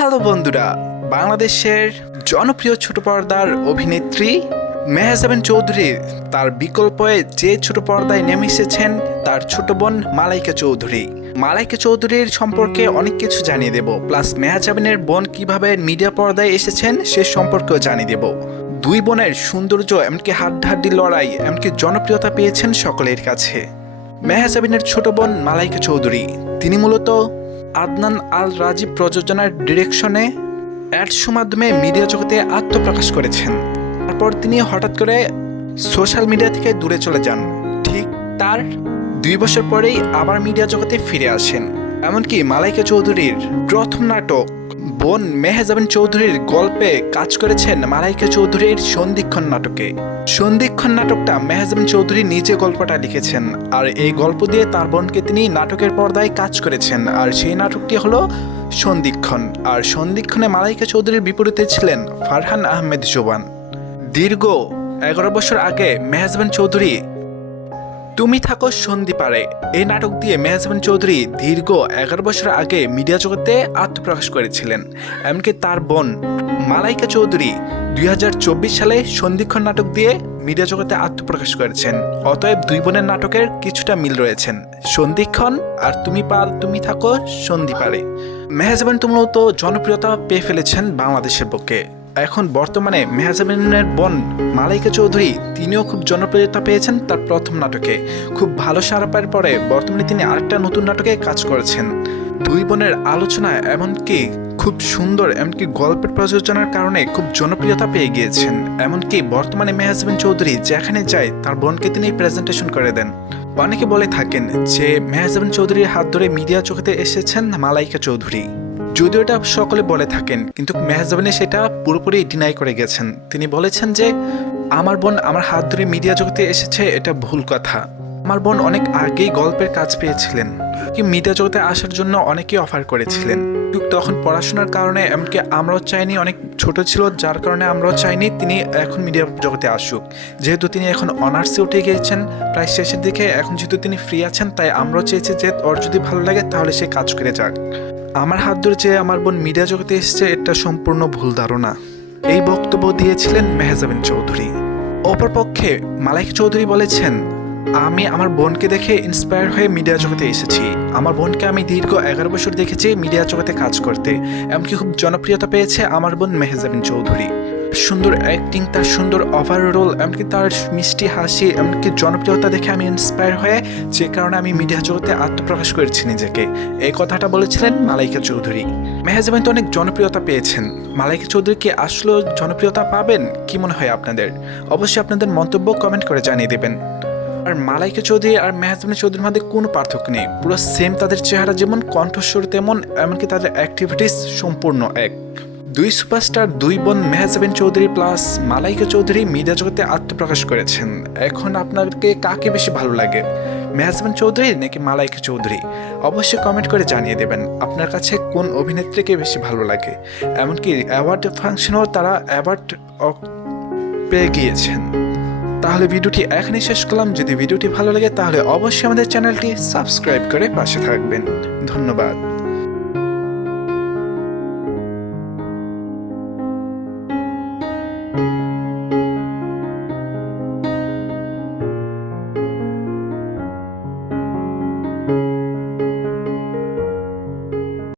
Hello বন্ধুরা, বাংলাদেশের জনপ্রিয় ছোট পর্দার অভিনেত্রী মেহজাবিন চৌধুরী তার বিকল্পে যে ছোট পর্দায় নেমে এসেছেন তার ছোট বোন মালাইকা চৌধুরী। মালাইকা চৌধুরীর সম্পর্কে অনেক কিছু জানিয়ে দেব, প্লাস মেহজাবিনের বোন কিভাবে মিডিয়া পর্দায় এসেছেন সে সম্পর্কেও জানিয়ে দেব। দুই বোনের সৌন্দর্য এমনকি হাড্ডাহাড্ডি লড়াই এমনকি জনপ্রিয়তা পেয়েছেন সকলের কাছে। মেহজাবিনের ছোট বোন মালাইকা চৌধুরী, তিনি মূলত আদনান আল রাজীব প্রযোজনার ডিরেকশনে অ্যাডস মাধ্যমে মিডিয়া জগতে আত্মপ্রকাশ করেছেন। তারপর তিনি হঠাৎ করে সোশ্যাল মিডিয়া থেকে দূরে চলে যান। ঠিক তার 2 বছর পরেই আবার মিডিয়া জগতে ফিরে আসেন। এমনকি মালাইকা চৌধুরীর প্রথম নাটক বোন মেহজাবিন চৌধুরীর গল্পে কাজ করেছেন মালাইকা চৌধুরীর সন্ধিক্ষণ নাটকে। সন্ধিক্ষণ নাটকটা মেহজাবিন চৌধুরী নিজে গল্পটা লিখেছেন, আর এই গল্প দিয়ে তার বোনকে তিনি নাটকের পর্দায় কাজ করেছেন, আর সেই নাটকটি হলো সন্ধিক্ষণ। আর সন্ধিক্ষণে মালাইকা চৌধুরীর বিপরীতে ছিলেন ফারহান আহমেদ জোবান। দীর্ঘ 11 বছর আগে মেহজাবিন চৌধুরী তুমি থাকো সন্ধিপাড়ে এই নাটক দিয়ে মেহজাবিন চৌধুরী দীর্ঘ 11 বছর আগে মিডিয়া জগতে আত্মপ্রকাশ করেছিলেন। এমনকি তার বোন মালাইকা চৌধুরী 2024 সালে সন্ধিক্ষণ নাটক দিয়ে মিডিয়া জগতে আত্মপ্রকাশ করেছেন। অতএব দুই বোনের নাটকের কিছুটা মিল রয়েছেন, সন্ধিক্ষণ আর তুমি থাকো সন্ধিপাড়ে। মেহজাবিন মূলত জনপ্রিয়তা পেয়ে ফেলেছেন বাংলাদেশের বুকে। এখন বর্তমানে মেহজাবিনের বোন মালাইকা চৌধুরী তিনিও খুব জনপ্রিয়তা পেয়েছেন তার প্রথম নাটকে। খুব ভালো সাড়া পাওয়ার পরে বর্তমানে তিনি আরেকটা নতুন নাটকে কাজ করেছেন। দুই বোনের আলোচনা এমনকি খুব সুন্দর, এমনকি গল্পের প্রযোজনার কারণে খুব জনপ্রিয়তা পেয়ে গিয়েছেন। এমনকি বর্তমানে মেহজাবিন চৌধুরী যেখানে যায় তার বোনকে তিনি প্রেজেন্টেশন করে দেন। অনেকে বলে থাকেন যে মেহজাবিন চৌধুরীর হাত ধরে মিডিয়া জগতে এসেছেন মালাইকা চৌধুরী। যদিও এটা সকলে বলে থাকেন, কিন্তু মেহজাবিনে সেটা পুরোপুরি ডিনাই করে গেছেন। তিনি বলেছেন যে আমার বোন আমার হাত ধরে মিডিয়া জগতে এসেছে, এটা ভুল কথা। আমার বোন অনেক আগেই গল্পের কাজ পেয়েছিলেন, কি মিডিয়া জগতে আসার জন্য অনেকেই অফার করেছিলেন, কিন্তু তখন পড়াশোনার কারণে এমনকি আমরাও চাইনি, অনেক ছোট ছিল যার কারণে আমরাও চাইনি তিনি এখন মিডিয়া জগতে আসুক। যেহেতু তিনি এখন অনার্সে উঠে গিয়েছেন প্রায় শেষের দিকে, এখন যেহেতু তিনি ফ্রি আছেন তাই আমরাও চেয়েছি যে ওর যদি ভালো লাগে তাহলে সে কাজ করে যাক। আমার হাত ধরে যে আমার বোন মিডিয়া জগতে এসেছে এটা সম্পূর্ণ ভুল ধারণা, এই বক্তব্য দিয়েছিলেন মেহজাবিন চৌধুরী। অপরপক্ষে মালাইকা চৌধুরী বলেছেন, আমি আমার বোনকে দেখে ইন্সপায়ার হয়ে মিডিয়া জগতে এসেছি। আমার বোনকে আমি দীর্ঘ 11 বছর দেখেছি মিডিয়া জগতে কাজ করতে, এমনকি খুব জনপ্রিয়তা পেয়েছে আমার বোন মেহজাবিন চৌধুরী। সুন্দর অ্যাক্টিং, তার সুন্দর ওভারঅল, এমনকি তার মিষ্টি হাসি, এমনকি জনপ্রিয়তা দেখে আমি ইন্সপায়ার হয়ে যে কারণে আমি মিডিয়া জগতে আত্মপ্রকাশ করেছি নিজেকে, এই কথাটা বলেছিলেন মালাইকা চৌধুরী। মেহজাবিন তো অনেক জনপ্রিয়তা পেয়েছেন, মালাইকা চৌধুরী কি আসলে জনপ্রিয়তা পাবেন? কি মনে হয় আপনাদের? অবশ্যই আপনাদের মন্তব্য কমেন্ট করে জানিয়ে দেবেন। আর মালাইকা চৌধুরী আর মেহজাবিন চৌধুরীর মধ্যে কোনো পার্থক্য নেই, পুরো সেম। তাদের চেহারা যেমন, কণ্ঠস্বর তেমন, এমনকি তাদের অ্যাক্টিভিটিস সম্পূর্ণ এক। দুই সুপারস্টার, দুই বোন মেহজাবিন চৌধুরী প্লাস মালাইকা চৌধুরী মিডিয়া জগতে আত্মপ্রকাশ করেছেন। এখন আপনাকে কাকে বেশি ভালো লাগে, মেহজাবিন চৌধুরী নাকি মালাইকা চৌধুরী? অবশ্যই কমেন্ট করে জানিয়ে দেবেন আপনার কাছে কোন অভিনেত্রীকে বেশি ভালো লাগে। এমনকি অ্যাওয়ার্ড ফাংশনেও তারা অ্যাওয়ার্ড পেয়ে গিয়েছেন। তাহলে ভিডিওটি এখানেই শেষ করলাম। যদি ভিডিওটি ভালো লাগে তাহলে অবশ্যই আমাদের চ্যানেলটি সাবস্ক্রাইব করে পাশে থাকবেন। ধন্যবাদ।